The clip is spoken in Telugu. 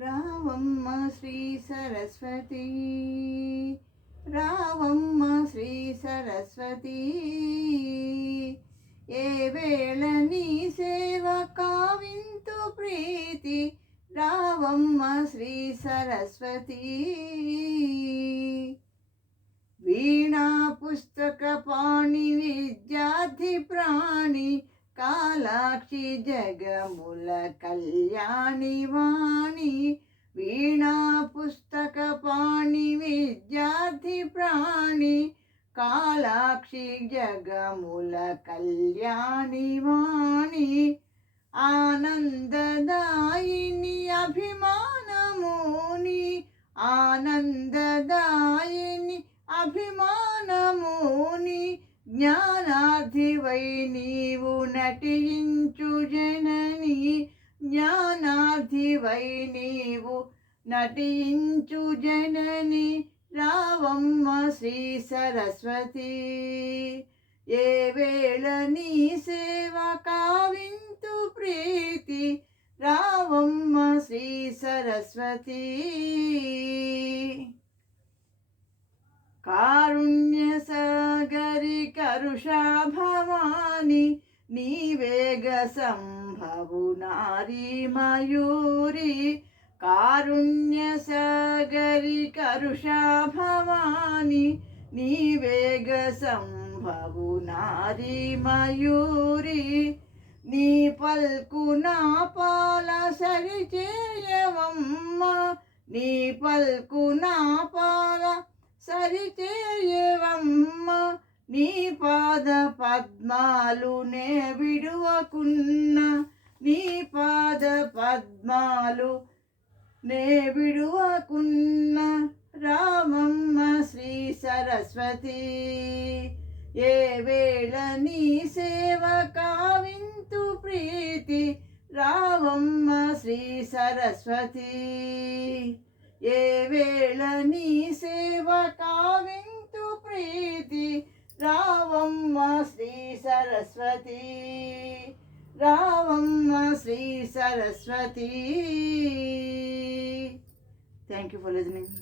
రావమ్మ శ్రీ సరస్వతి, రావమ్మ శ్రీ సరస్వతి, ఏ వేళ నీ సేవ కావింతు ప్రీతి, రావమ్మ శ్రీ సరస్వతి. వీణా పుస్తక పాణి విద్యార్థి ప్రాణి, కాలాక్షి జగముల కళ్యాణి వాణి. వీణా పుస్తక పాణి విద్యార్థి ప్రాణి, కాలాక్షి జగముల కళ్యాణి వాణి. ఆనందదాయిని అభిమానముని, ఆనందదాయిని అభిమానముని. జ్ఞానార్థివై నీవు నటించు జనని, జ్ఞానార్థివై నీవు నటించు జనని. రావమ్మ శ్రీ సరస్వతి, ఏ వేళ నీ సేవ కావింతు ప్రీతి, రావమ్మ శ్రీ సరస్వతి. కారుణ్య సాగరి కరుషా భవాని, నీవేగ సంభవు నారీ మయూరి. కారుణ్య సాగరి కరుషా భవాని, నీవేగ సంభవు నారీ మయూరి. నీ పల్కు నా పాల సరిచేయవమ్మ, నీ పల్కు నా పాల సరిచేయవమ్మ. నీ పాద పద్మాలు నే విడువకున్న, నీ పాద పద్మాలు నే విడువకున్న. రామమ్మ శ్రీ సరస్వతి, ఏ వేళ నీ సేవ కావింతు ప్రీతి, రావమ్మ శ్రీ సరస్వతి. ఏ వేళ నీ సేవ కావింతు ప్రీతి, రావమ్మ శ్రీ సరస్వతి, రావమ్మ Shri Saraswati. Thank you for listening.